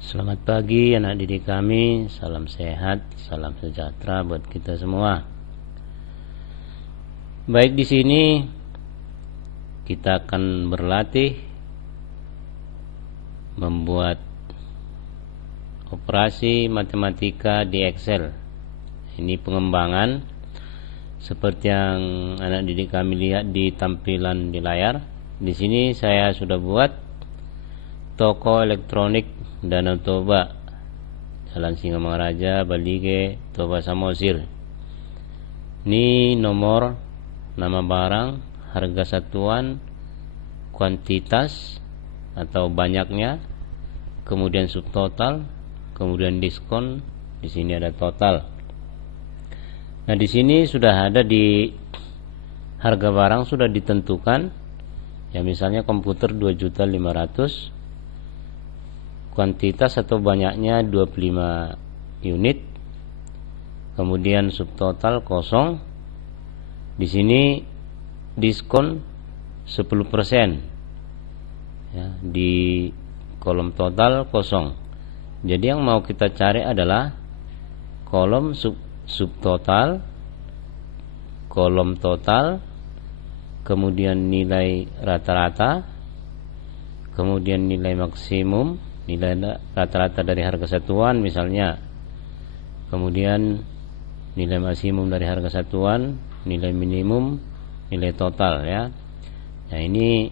Selamat pagi anak didik kami, salam sehat, salam sejahtera buat kita semua. Baik, di sini kita akan berlatih membuat operasi matematika di Excel. Ini pengembangan seperti yang anak didik kami lihat di tampilan di layar. Di sini saya sudah buat toko elektronik Danau Toba, Jalan Singamangaraja, Balige, Toba Samosir. Ini nomor, nama barang, harga satuan, kuantitas atau banyaknya, kemudian subtotal, kemudian diskon. Di sini ada total. Nah, di sini sudah ada di harga barang sudah ditentukan. Ya, misalnya komputer 2.500.000, kuantitas atau banyaknya 25 unit, kemudian subtotal kosong. Di sini diskon 10%. Ya, di kolom total kosong. Jadi yang mau kita cari adalah kolom subtotal, kolom total, kemudian nilai rata-rata, kemudian nilai maksimum, nilai rata-rata dari harga satuan misalnya, kemudian nilai maksimum dari harga satuan, nilai minimum, nilai total, ya. Nah, ini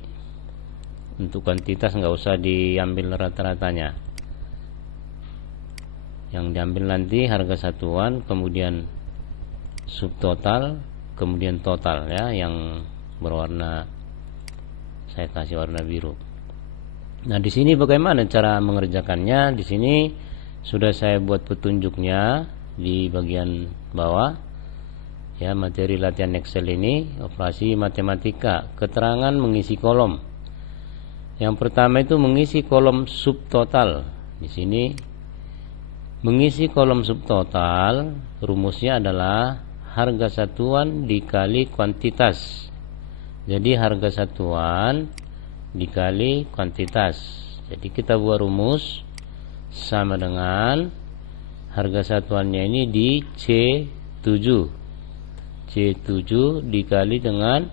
untuk kuantitas nggak usah diambil rata-ratanya. Yang diambil nanti harga satuan, kemudian subtotal, kemudian total, ya, yang berwarna, saya kasih warna biru. Nah, di sini bagaimana cara mengerjakannya? Di sini sudah saya buat petunjuknya di bagian bawah. Ya, materi latihan Excel ini operasi matematika, keterangan mengisi kolom. Yang pertama itu mengisi kolom subtotal. Di sini mengisi kolom subtotal, rumusnya adalah harga satuan dikali kuantitas. Jadi harga satuan dikali kuantitas. Jadi kita buat rumus sama dengan harga satuannya ini di C7. C7 dikali dengan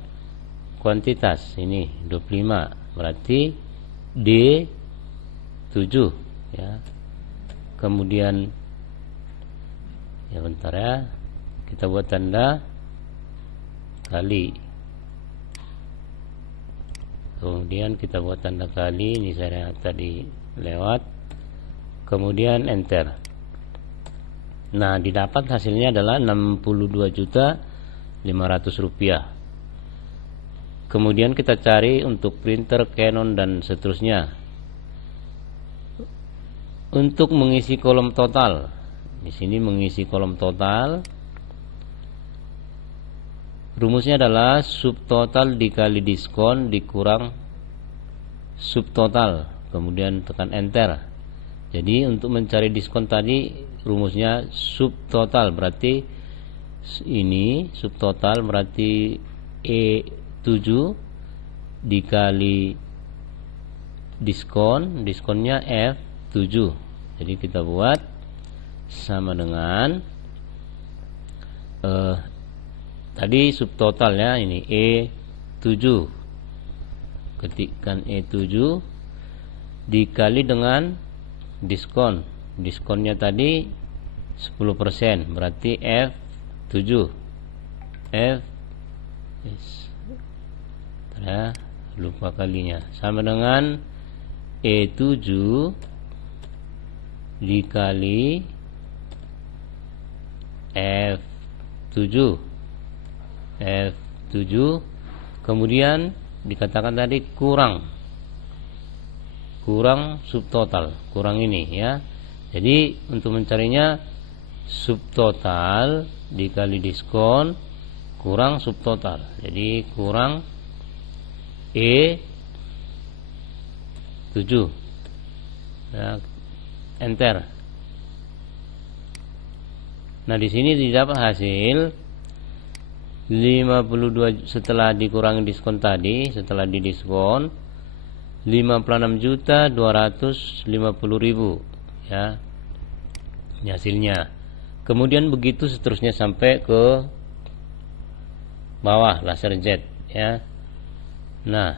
kuantitas. Ini 25. Berarti D7, ya. Kemudian ya bentar ya. Kita buat tanda kali. Kemudian kita buat tanda kali, ini saya tadi lewat, kemudian enter. Nah, didapat hasilnya adalah 62.500.000 rupiah. Kemudian kita cari untuk printer Canon dan seterusnya. Untuk mengisi kolom total, di sini mengisi kolom total, rumusnya adalah subtotal dikali diskon dikurang subtotal, kemudian tekan enter. Jadi untuk mencari diskon tadi rumusnya subtotal, berarti ini subtotal berarti E7 dikali diskon, diskonnya F7. Jadi kita buat sama dengan tadi subtotal, ya, ini E7. Ketikkan E7 dikali dengan diskon. Diskonnya tadi 10%, berarti F7. Ya, lupa kalinya. Sama dengan E7 dikali F7. F7, kemudian dikatakan tadi kurang subtotal, kurang ini, ya. Jadi untuk mencarinya subtotal dikali diskon kurang subtotal. Jadi kurang E7. Ya, enter. Nah, di sini didapat hasil 52 setelah dikurangi diskon tadi, setelah didiskon 56.250.000. ya, ini hasilnya. Kemudian begitu seterusnya sampai ke bawah laser Z, ya. Nah,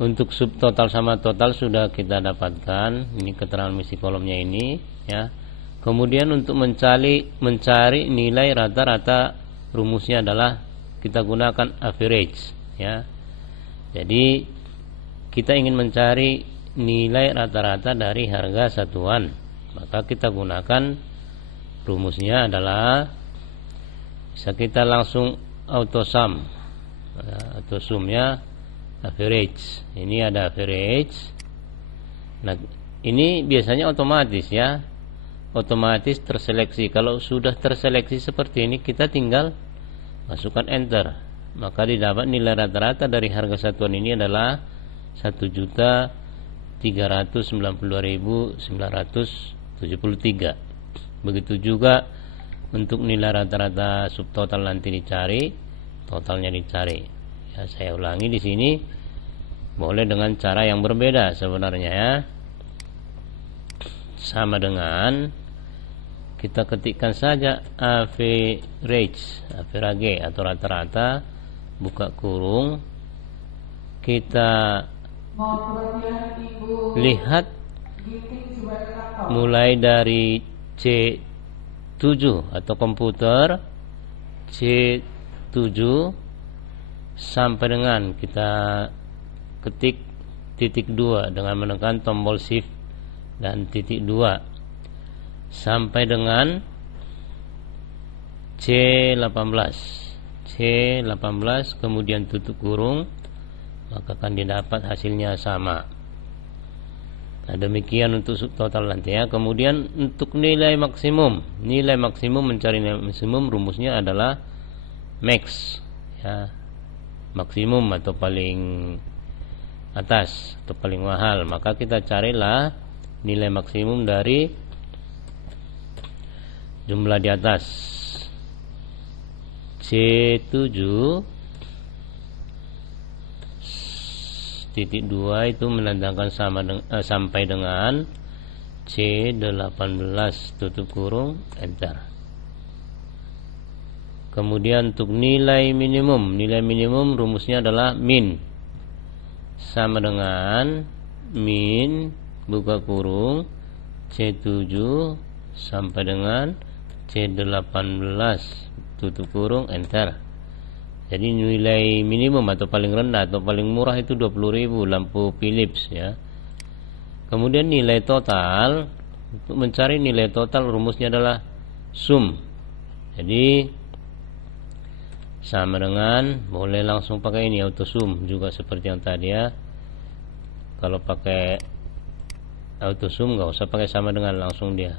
untuk subtotal sama total sudah kita dapatkan. Ini keterangan misi kolomnya ini, ya. Kemudian untuk mencari nilai rata-rata, rumusnya adalah kita gunakan average, ya. Jadi kita ingin mencari nilai rata-rata dari harga satuan, maka kita gunakan rumusnya adalah bisa kita langsung auto sum, atau sumnya average. Ini ada average. Nah, ini biasanya otomatis, ya, otomatis terseleksi. Kalau sudah terseleksi seperti ini, kita tinggal masukkan enter, maka didapat nilai rata-rata dari harga satuan ini adalah 1.392.973. Begitu juga untuk nilai rata-rata subtotal nanti dicari, totalnya dicari. Ya, saya ulangi di sini, boleh dengan cara yang berbeda sebenarnya, ya. Sama dengan kita ketikkan saja average atau rata-rata, buka kurung, kita lihat mulai dari C7 atau komputer C7 sampai dengan kita ketik titik 2 dengan menekan tombol shift dan titik 2 sampai dengan C18, kemudian tutup kurung, maka akan didapat hasilnya sama. Nah, demikian untuk subtotal nanti, ya. Kemudian untuk nilai maksimum mencari nilai maksimum, rumusnya adalah max, ya, maksimum atau paling atas atau paling mahal. Maka kita carilah nilai maksimum dari jumlah di atas. C7 titik 2 itu menandakan sampai dengan C18, tutup kurung, enter. Kemudian untuk nilai minimum rumusnya adalah min, sama dengan min, buka kurung, C7 sampai dengan C18, tutup kurung, enter. Jadi nilai minimum atau paling rendah atau paling murah itu 20.000 lampu Philips, ya. Kemudian nilai total, untuk mencari nilai total rumusnya adalah sum. Jadi sama dengan, boleh langsung pakai ini auto sum juga seperti yang tadi, ya. Kalau pakai auto sum nggak usah pakai sama dengan, langsung dia.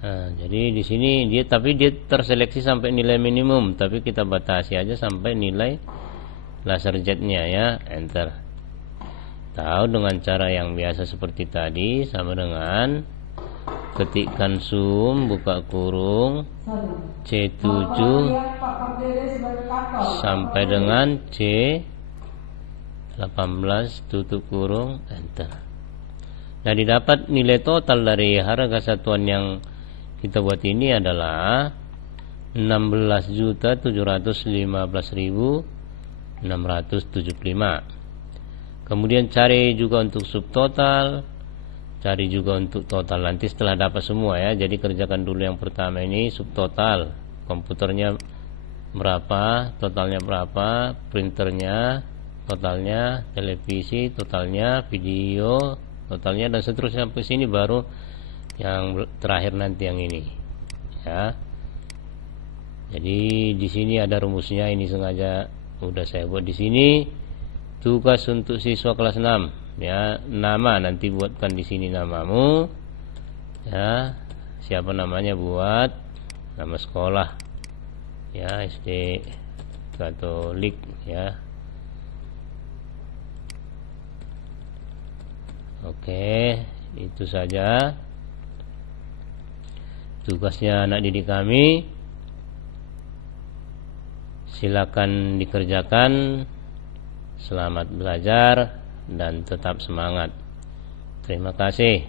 Nah, jadi di sini dia terseleksi sampai nilai minimum, tapi kita batasi aja sampai nilai laser Z-nya, ya, enter. Tahu dengan cara yang biasa seperti tadi, sama dengan ketikkan sum, buka kurung, C7 sampai dengan C18, tutup kurung, enter. Nah, didapat nilai total dari harga satuan yang kita buat ini adalah 16.715.675. Kemudian cari juga untuk subtotal, cari juga untuk total. Nanti setelah dapat semua, ya. Jadi kerjakan dulu yang pertama ini subtotal, komputernya berapa, totalnya berapa, printernya totalnya, televisi totalnya, video totalnya, dan seterusnya sampai sini, baru yang terakhir nanti yang ini, ya. Jadi di sini ada rumusnya, ini sengaja udah saya buat di sini. Tugas untuk siswa kelas 6, ya, nama nanti buatkan di sini namamu, ya. Siapa namanya, buat nama sekolah, ya, SD Katolik, ya. Oke, itu saja tugasnya anak didik kami. Silakan dikerjakan. Selamat belajar dan tetap semangat. Terima kasih.